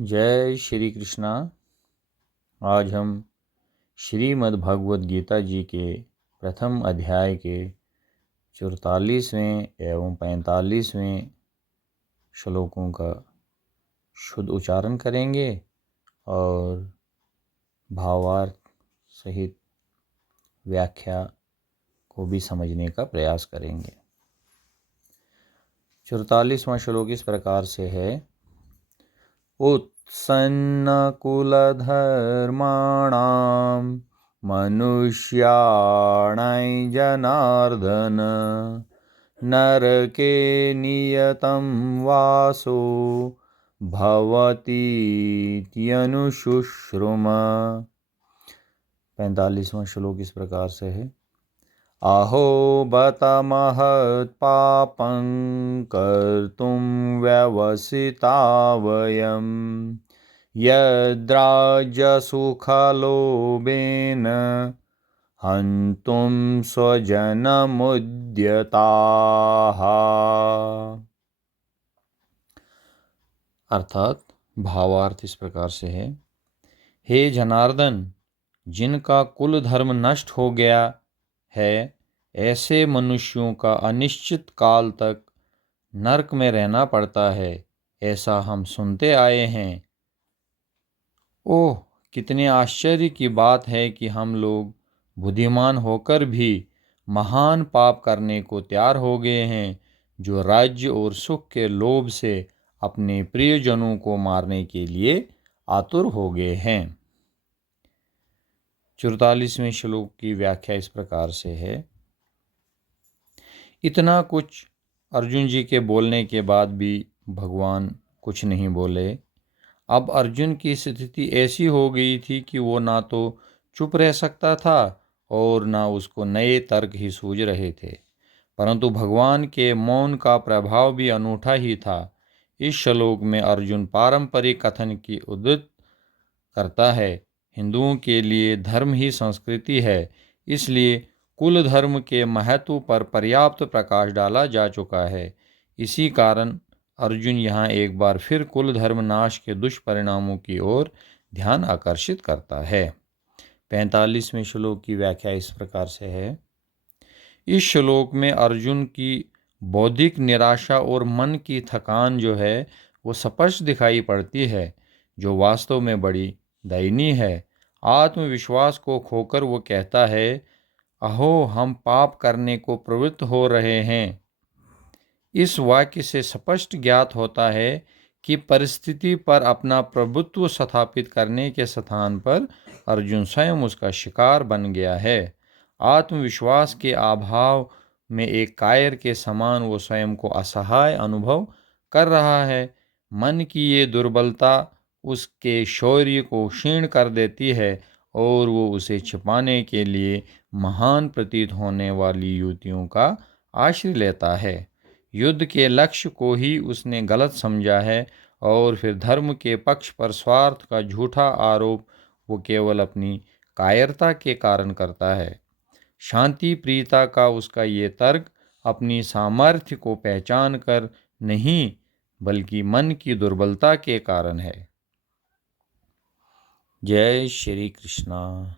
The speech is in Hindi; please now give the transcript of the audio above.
जय श्री कृष्णा। आज हम श्रीमद् भगवद गीता जी के प्रथम अध्याय के 44वें एवं 45वें श्लोकों का शुद्ध उच्चारण करेंगे और भावार्थ सहित व्याख्या को भी समझने का प्रयास करेंगे। 44वां श्लोक इस प्रकार से है। उत्सन्नकुलधर्माणां मनुष्याणां जनार्दन नरके नियतं वासो भवतीत्यनुशुश्रुम। 45वां श्लोक इस प्रकार से है। अहो बत महत्पापं कर्तुं व्यवसिता वयं यद्राज्यसुखलोभेन हन्तुं स्वजनमुद्यताः। अर्थात भावार्थ इस प्रकार से है। हे जनार्दन, जिनका कुल धर्म नष्ट हो गया है, ऐसे मनुष्यों का अनिश्चित काल तक नरक में रहना पड़ता है, ऐसा हम सुनते आए हैं। ओह, कितने आश्चर्य की बात है कि हम लोग बुद्धिमान होकर भी महान पाप करने को तैयार हो गए हैं, जो राज्य और सुख के लोभ से अपने प्रियजनों को मारने के लिए आतुर हो गए हैं। 44वें श्लोक की व्याख्या इस प्रकार से है। इतना कुछ अर्जुन जी के बोलने के बाद भी भगवान कुछ नहीं बोले। अब अर्जुन की स्थिति ऐसी हो गई थी कि वो ना तो चुप रह सकता था और ना उसको नए तर्क ही सूझ रहे थे, परंतु भगवान के मौन का प्रभाव भी अनूठा ही था। इस श्लोक में अर्जुन पारंपरिक कथन की उद्धृत करता है। हिंदुओं के लिए धर्म ही संस्कृति है, इसलिए कुल धर्म के महत्व पर पर्याप्त प्रकाश डाला जा चुका है। इसी कारण अर्जुन यहाँ एक बार फिर कुल धर्म नाश के दुष्परिणामों की ओर ध्यान आकर्षित करता है। 45वें श्लोक की व्याख्या इस प्रकार से है। इस श्लोक में अर्जुन की बौद्धिक निराशा और मन की थकान जो है वो स्पष्ट दिखाई पड़ती है, जो वास्तव में बड़ी दयनीय है। आत्मविश्वास को खोकर वो कहता है, अहो, हम पाप करने को प्रवृत्त हो रहे हैं। इस वाक्य से स्पष्ट ज्ञात होता है कि परिस्थिति पर अपना प्रभुत्व स्थापित करने के स्थान पर अर्जुन स्वयं उसका शिकार बन गया है। आत्मविश्वास के अभाव में एक कायर के समान वो स्वयं को असहाय अनुभव कर रहा है। मन की ये दुर्बलता उसके शौर्य को क्षीण कर देती है और वो उसे छिपाने के लिए महान प्रतीत होने वाली युक्तियों का आश्रय लेता है। युद्ध के लक्ष्य को ही उसने गलत समझा है और फिर धर्म के पक्ष पर स्वार्थ का झूठा आरोप वो केवल अपनी कायरता के कारण करता है। शांति प्रियता का उसका ये तर्क अपनी सामर्थ्य को पहचान कर नहीं, बल्कि मन की दुर्बलता के कारण है। जय श्री कृष्णा।